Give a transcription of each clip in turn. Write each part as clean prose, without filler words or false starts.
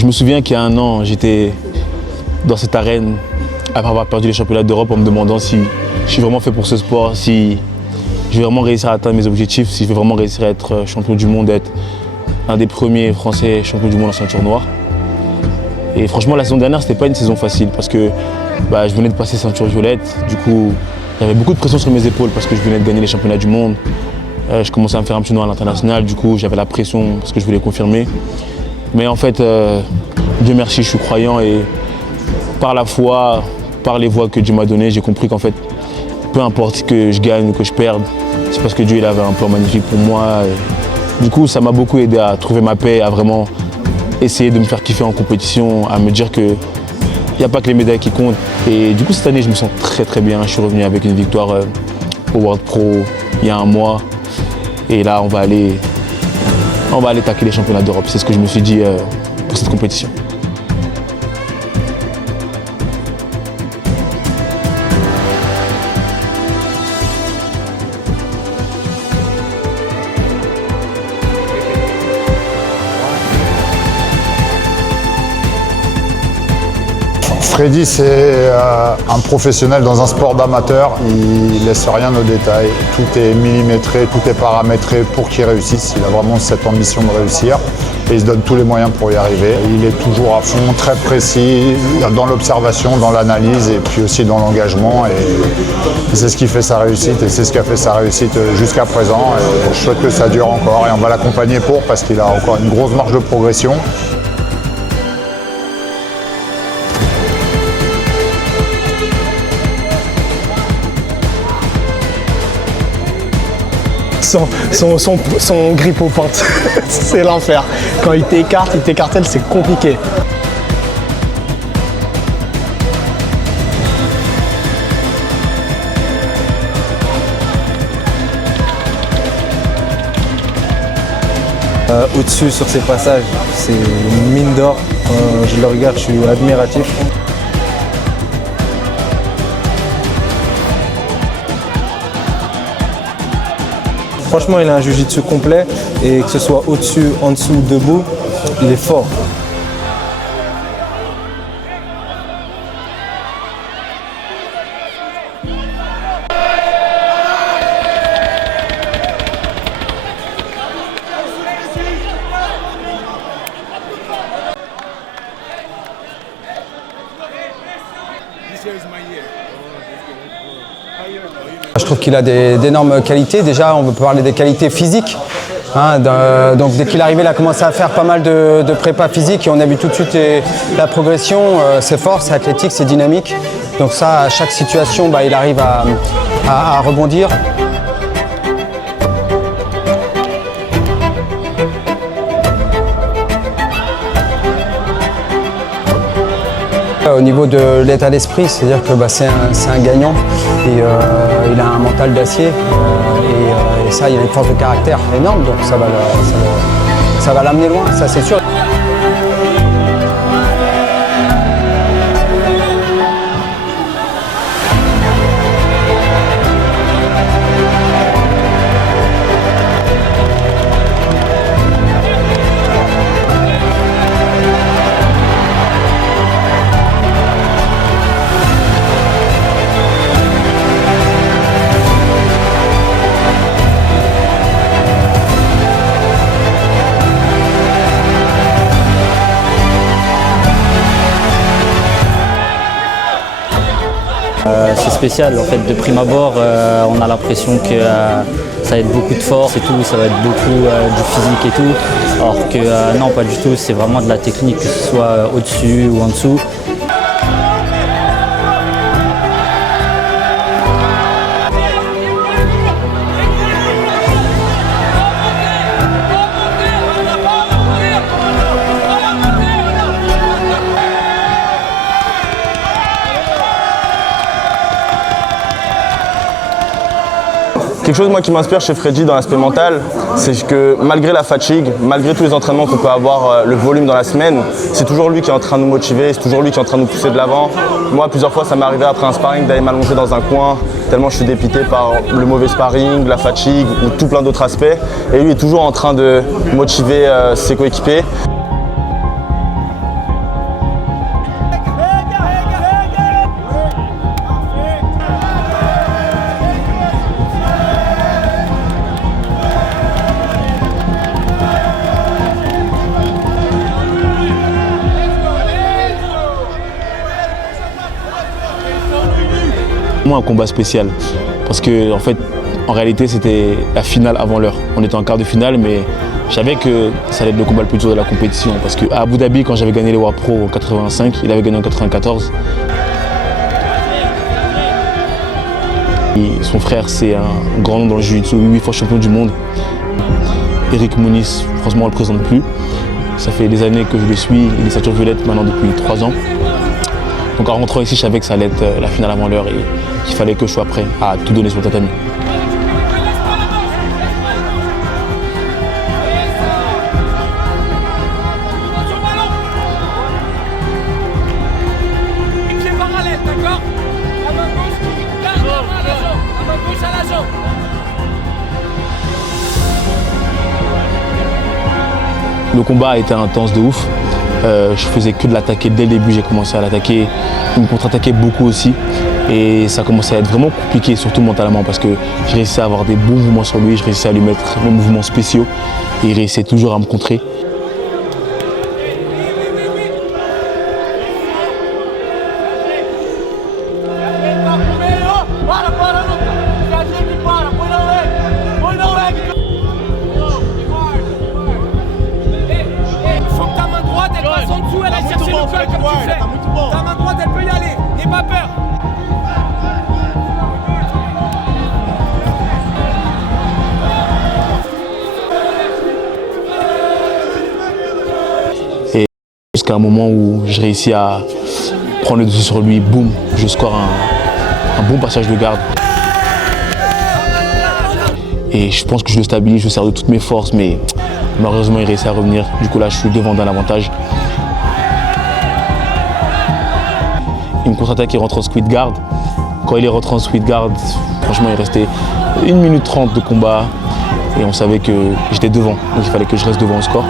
Je me souviens qu'il y a un an, j'étais dans cette arène après avoir perdu les championnats d'Europe en me demandant si je suis vraiment fait pour ce sport, si je vais vraiment réussir à atteindre mes objectifs, si je vais vraiment réussir à être champion du monde, être un des premiers Français champions du monde en ceinture noire. Et franchement, la saison dernière, c'était pas une saison facile parce que je venais de passer ceinture violette. Du coup, il y avait beaucoup de pression sur mes épaules parce que je venais de gagner les championnats du monde. Je commençais à me faire un petit nom à l'international. Du coup, j'avais la pression parce que je voulais confirmer. Mais en fait, Dieu merci, je suis croyant et par la foi, par les voies que Dieu m'a données, j'ai compris qu'en fait, peu importe que je gagne ou que je perde, c'est parce que Dieu il avait un plan magnifique pour moi. Et du coup, ça m'a beaucoup aidé à trouver ma paix, à vraiment essayer de me faire kiffer en compétition, à me dire qu'il n'y a pas que les médailles qui comptent. Et du coup, cette année, je me sens très très bien. Je suis revenu avec une victoire au World Pro il y a un mois. Et là, on va aller taquer les championnats d'Europe. C'est ce que je me suis dit pour cette compétition. Freddy, c'est un professionnel dans un sport d'amateur. Il ne laisse rien aux détails. Tout est millimétré, tout est paramétré pour qu'il réussisse. Il a vraiment cette ambition de réussir et il se donne tous les moyens pour y arriver. Il est toujours à fond, très précis dans l'observation, dans l'analyse et puis aussi dans l'engagement. Et c'est ce qui fait sa réussite et c'est ce qui a fait sa réussite jusqu'à présent. Et je souhaite que ça dure encore et on va l'accompagner parce qu'il a encore une grosse marge de progression. Son grip aux pentes, c'est l'enfer. Quand il t'écartèle, c'est compliqué. Au-dessus sur ces passages, c'est une mine d'or. Quand je le regarde, je suis admiratif. Franchement, il a un jiu-jitsu complet et que ce soit au-dessus, en dessous, debout, il est fort. Je trouve qu'il a d'énormes qualités. Déjà, on peut parler des qualités physiques. Donc dès qu'il est arrivé, il a commencé à faire pas mal de prépa physique et on a vu tout de suite la progression. C'est fort, c'est athlétique, c'est dynamique. Donc ça, à chaque situation, il arrive à rebondir. Au niveau de l'état d'esprit, c'est-à-dire que c'est un gagnant et il a un mental d'acier et ça, il a une force de caractère énorme, donc ça va l'amener loin, ça c'est sûr. C'est spécial en fait, de prime abord, on a l'impression que ça va être beaucoup de force et tout, ça va être beaucoup du physique et tout, alors que non, pas du tout, c'est vraiment de la technique, que ce soit au-dessus ou en dessous. Quelque chose moi qui m'inspire chez Freddy dans l'aspect mental, c'est que malgré la fatigue, malgré tous les entraînements qu'on peut avoir, le volume dans la semaine, c'est toujours lui qui est en train de nous motiver, c'est toujours lui qui est en train de nous pousser de l'avant. Moi, plusieurs fois, ça m'est arrivé après un sparring d'aller m'allonger dans un coin, tellement je suis dépité par le mauvais sparring, la fatigue ou tout plein d'autres aspects. Et lui est toujours en train de motiver ses coéquipiers. vraiment un combat spécial. Parce que, en réalité, c'était la finale avant l'heure. On était en quart de finale, mais je savais que ça allait être le combat le plus dur de la compétition. Parce qu'à Abu Dhabi, quand j'avais gagné les World Pro en 85, il avait gagné en 94. Et son frère, c'est un grand nom dans le jiu-jitsu, 8 fois champion du monde. Eric Muniz, franchement, on ne le présente plus. Ça fait des années que je le suis, il est ceinture violette maintenant depuis 3 ans. Donc en rentrant ici, je savais que ça allait être la finale avant l'heure et qu'il fallait que je sois prêt à tout donner sur le tatami. Le combat a été intense de ouf. Je faisais que de l'attaquer dès le début, j'ai commencé à l'attaquer. Il me contre-attaquait beaucoup aussi. Et ça commençait à être vraiment compliqué, surtout mentalement, parce que je réussissais à avoir des bons mouvements sur lui, je réussissais à lui mettre des mouvements spéciaux. Et il réussissait toujours à me contrer. Ta main droite, elle peut y aller. N'aie pas peur. Et jusqu'à un moment où je réussis à prendre le dessus sur lui, boum, je score un bon passage de garde. Et je pense que je le stabilise, je sers de toutes mes forces, mais malheureusement il réussit à revenir. Du coup là, je suis devant d'un avantage. Il me contre-attaque, il rentre en squid guard. Quand il est rentré en squid guard, franchement, il restait 1 minute 30 de combat. Et on savait que j'étais devant, donc il fallait que je reste devant au score.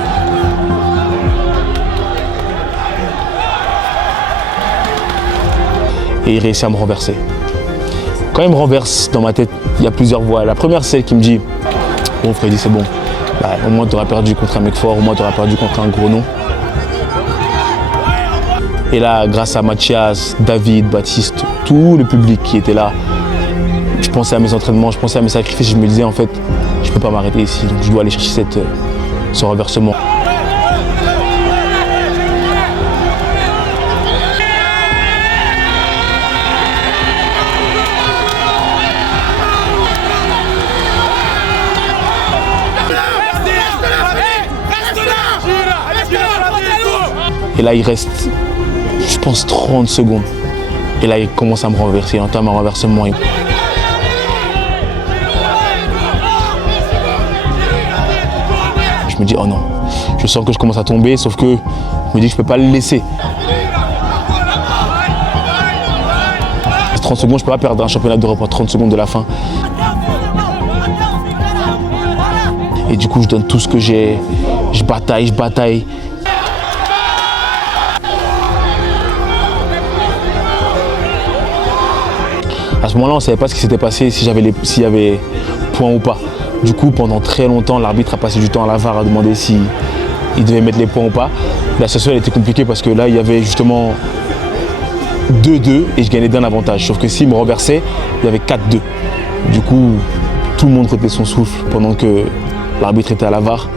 Et il réussit à me renverser. Quand il me renverse, dans ma tête, il y a plusieurs voix. La première, c'est celle qui me dit « Bon, Freddy, c'est bon. Bah, au moins, tu auras perdu contre un mec fort, au moins, tu auras perdu contre un gros nom. » Et là, grâce à Mathias, David, Baptiste, tout le public qui était là, je pensais à mes entraînements, je pensais à mes sacrifices. Je me disais, en fait, je ne peux pas m'arrêter ici, donc je dois aller chercher ce renversement. Et là, il reste, je pense, 30 secondes. Et là, il commence à me renverser, il entame un renversement. Je me dis, oh non, je sens que je commence à tomber, sauf que je me dis que je ne peux pas le laisser. 30 secondes, je ne peux pas perdre un championnat d'Europe à 30 secondes de la fin. Et du coup, je donne tout ce que j'ai, je bataille. À ce moment-là, on ne savait pas ce qui s'était passé, s'il y avait point ou pas. Du coup, pendant très longtemps, l'arbitre a passé du temps à la VAR à demander s'il devait mettre les points ou pas. La situation elle était compliquée parce que là, il y avait justement 2-2 et je gagnais d'un avantage. Sauf que s'il me renversait, il y avait 4-2. Du coup, tout le monde retenait son souffle pendant que l'arbitre était à la VAR.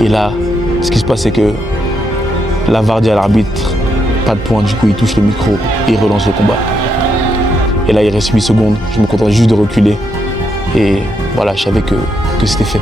Et là, ce qui se passe, c'est que la VAR dit à l'arbitre, pas de points. Du coup, il touche le micro et il relance le combat. Et là, il reste 8 secondes. Je me contentais juste de reculer. Et voilà, je savais que c'était fait.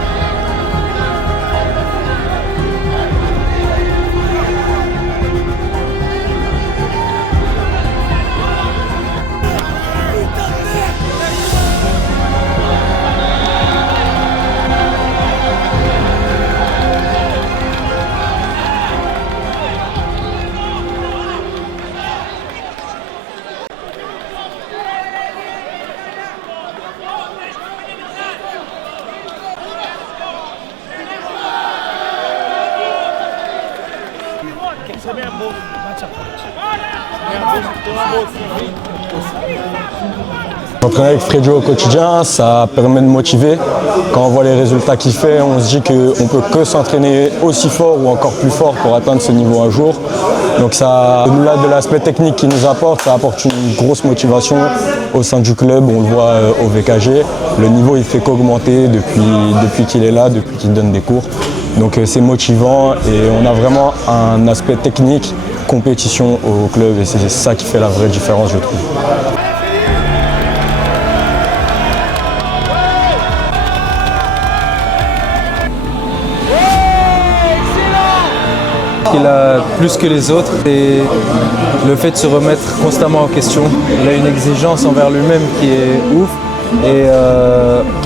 S'entraîner avec Freddy au quotidien, ça permet de motiver. Quand on voit les résultats qu'il fait, on se dit qu'on ne peut que s'entraîner aussi fort ou encore plus fort pour atteindre ce niveau un jour. Donc ça, au-delà de l'aspect technique qu'il nous apporte, ça apporte une grosse motivation au sein du club. On le voit au VKG. Le niveau il fait qu'augmenter depuis qu'il est là, depuis qu'il donne des cours. Donc c'est motivant et on a vraiment un aspect technique, compétition au club et c'est ça qui fait la vraie différence, je trouve. Il a plus que les autres et le fait de se remettre constamment en question. Il a une exigence envers lui-même qui est ouf et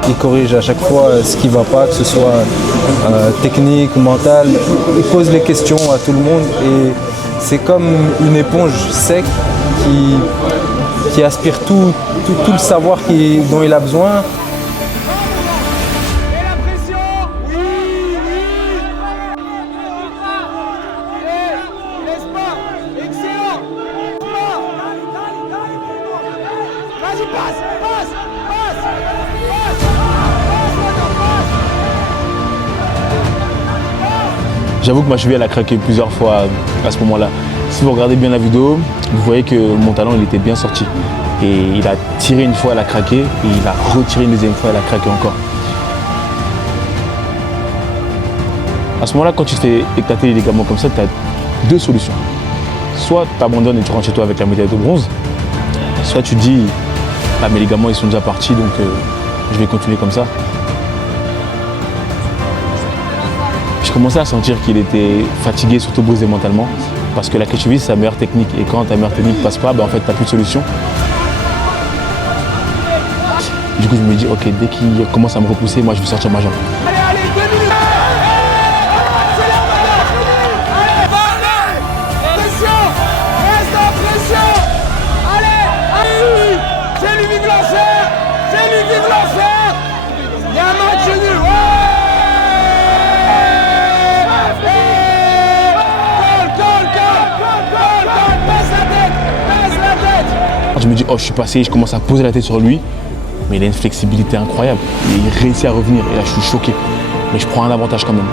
il corrige à chaque fois ce qui ne va pas, que ce soit technique ou mental. Il pose les questions à tout le monde et c'est comme une éponge sec qui aspire tout le savoir dont il a besoin. J'avoue que ma cheville elle a craqué plusieurs fois à ce moment-là. Si vous regardez bien la vidéo, vous voyez que mon talon il était bien sorti. Et il a tiré une fois, elle a craqué, et il a retiré une deuxième fois, elle a craqué encore. À ce moment-là, quand tu te fais éclater les ligaments comme ça, tu as deux solutions. Soit tu abandonnes et tu rentres chez toi avec la médaille de bronze, soit tu te dis, ah, mes ligaments ils sont déjà partis, donc je vais continuer comme ça. Je commençais à sentir qu'il était fatigué, surtout brisé mentalement, parce que la clé-cheville c'est sa meilleure technique, et quand ta meilleure technique ne passe pas, en fait tu n'as plus de solution. Du coup je me dis, ok, dès qu'il commence à me repousser, moi je vais sortir ma jambe. Allez, 2 minutes. Pression, reste en pression. Allez, c'est lui vive l'enfer, c'est lui vive l'enfer. Il y a un match nul. Je me dis, oh je suis passé, je commence à poser la tête sur lui, mais il a une flexibilité incroyable. Et il réussit à revenir, et là je suis choqué. Mais je prends un avantage quand même.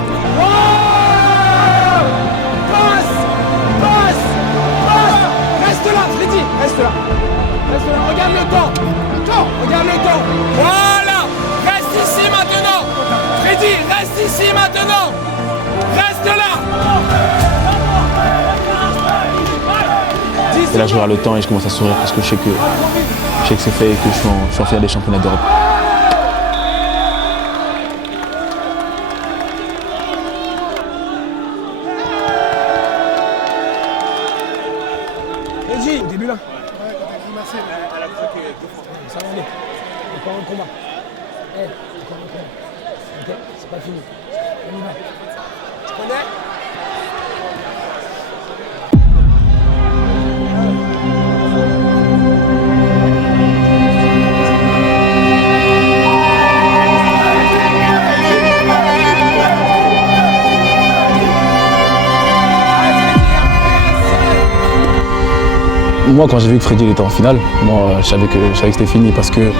Reste là, Freddy, reste là. Reste là, regarde le temps. Regarde le temps. Voilà, reste ici maintenant. Freddy, reste ici maintenant. Reste là. Et là je regarde le temps et je commence à sourire parce que je sais que c'est fait et que je suis en finale des championnats d'Europe. Reggie, au début là. Elle a craqué 2 fois. Ça va aller. Encore un combat. Encore un combat. Ok, c'est pas fini. On y va. Tu connais? Moi, quand j'ai vu que Freddy était en finale, moi, je savais que c'était fini parce que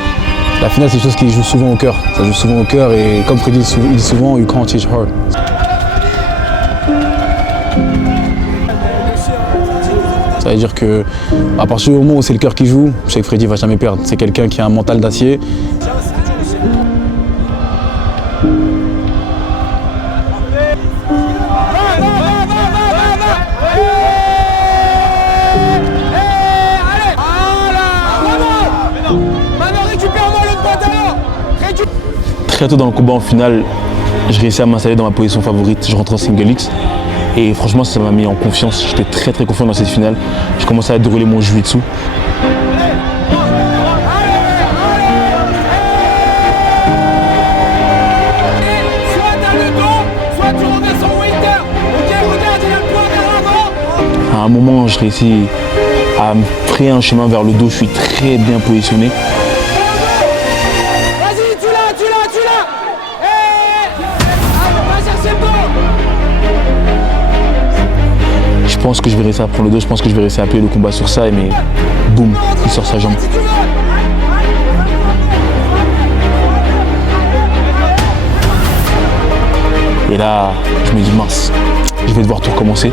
la finale, c'est une chose qui joue souvent au cœur. Ça joue souvent au cœur et comme Freddy il dit souvent, you can't teach hard. Ça veut dire que à partir du moment où c'est le cœur qui joue, je sais que Freddy va jamais perdre. C'est quelqu'un qui a un mental d'acier. Très tôt dans le combat en finale, je réussis à m'installer dans ma position favorite. Je rentre en single X et franchement ça m'a mis en confiance. J'étais très confiant dans cette finale. Je commençais à dérouler mon jiu-jitsu. À un moment, je réussis à me frayer un chemin vers le dos. Je suis très bien positionné. Je pense que je vais réussir à prendre le dos, je pense que je vais réussir à appuyer le combat sur ça, mais boum, il sort sa jambe. Et là, je me dis mince, je vais devoir tout recommencer.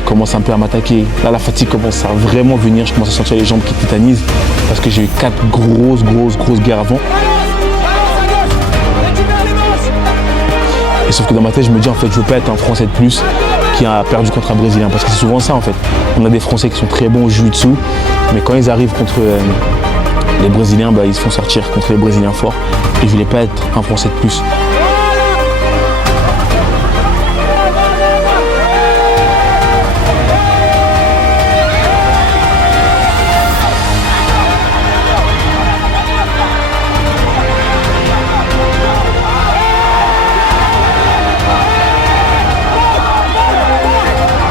il commence un peu à m'attaquer. Là, la fatigue commence à vraiment venir. Je commence à sentir les jambes qui tétanisent parce que j'ai eu 4 grosses guerres avant. Et sauf que dans ma tête, je me dis en fait, je veux pas être un Français de plus qui a perdu contre un Brésilien. Parce que c'est souvent ça en fait. On a des Français qui sont très bons au jiu-jitsu, mais quand ils arrivent contre les Brésiliens, ils se font sortir contre les Brésiliens forts. Et je voulais pas être un Français de plus.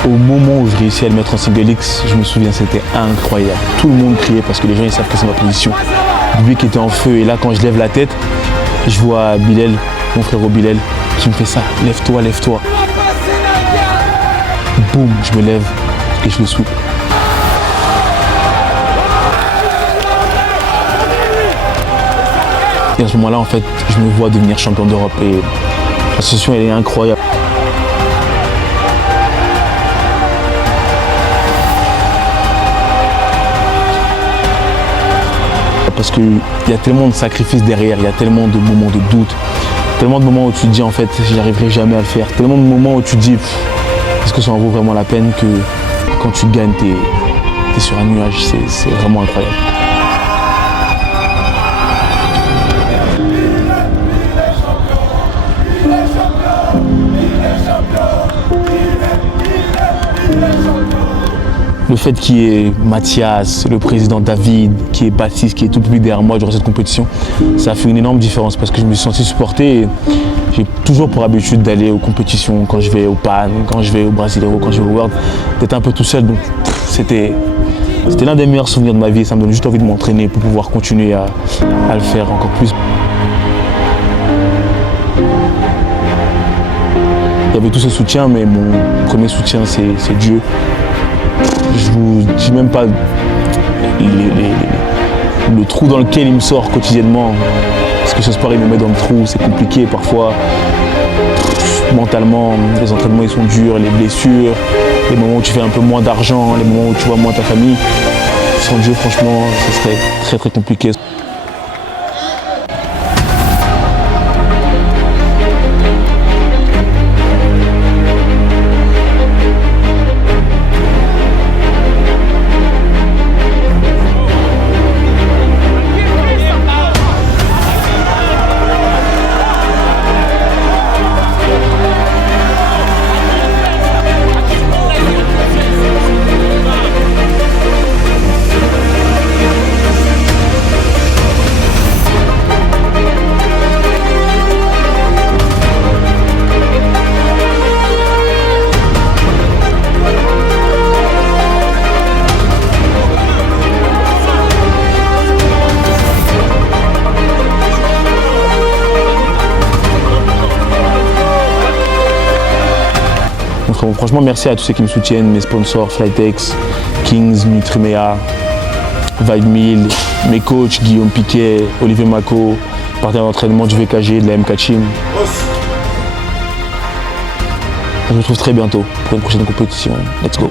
Au moment où je réussis à le mettre en single X, je me souviens, c'était incroyable. Tout le monde criait parce que les gens ils savent que c'est ma position. Le public était en feu et là quand je lève la tête, je vois Bilal, mon frérot Bilal, qui me fait ça, lève-toi, lève-toi. Boum, je me lève et je le soupe. Et à ce moment-là, en fait, je me vois devenir champion d'Europe et la sensation elle est incroyable. Parce qu'il y a tellement de sacrifices derrière, il y a tellement de moments de doute, tellement de moments où tu te dis en fait j'y arriverai jamais à le faire, tellement de moments où tu te dis est-ce que ça en vaut vraiment la peine, que quand tu gagnes t'es sur un nuage, c'est vraiment incroyable. Le fait qu'il y ait Mathias, le président David, qu'il y ait Baptiste, qui est tout le public derrière moi durant cette compétition, ça a fait une énorme différence parce que je me suis senti supporté. J'ai toujours pour habitude d'aller aux compétitions, quand je vais au PAN, quand je vais au Brasileiro, quand je vais au World, d'être un peu tout seul. Donc c'était l'un des meilleurs souvenirs de ma vie. Ça me donne juste envie de m'entraîner pour pouvoir continuer à le faire encore plus. Il y avait tous ces soutiens, mais mon premier soutien, c'est Dieu. Je vous dis même pas le trou dans lequel il me sort quotidiennement. Parce que ce sport, il me met dans le trou, c'est compliqué parfois. Mentalement, les entraînements, ils sont durs, les blessures, les moments où tu fais un peu moins d'argent, les moments où tu vois moins ta famille. Sans Dieu, franchement, ce serait très très compliqué. Franchement, merci à tous ceux qui me soutiennent, mes sponsors, Flytex, Kings, Nutrimea, Vibe Meal, mes coachs, Guillaume Piquet, Olivier Mako, partenaire d'entraînement du VKG, de la MK Team. On se retrouve très bientôt pour une prochaine compétition. Let's go!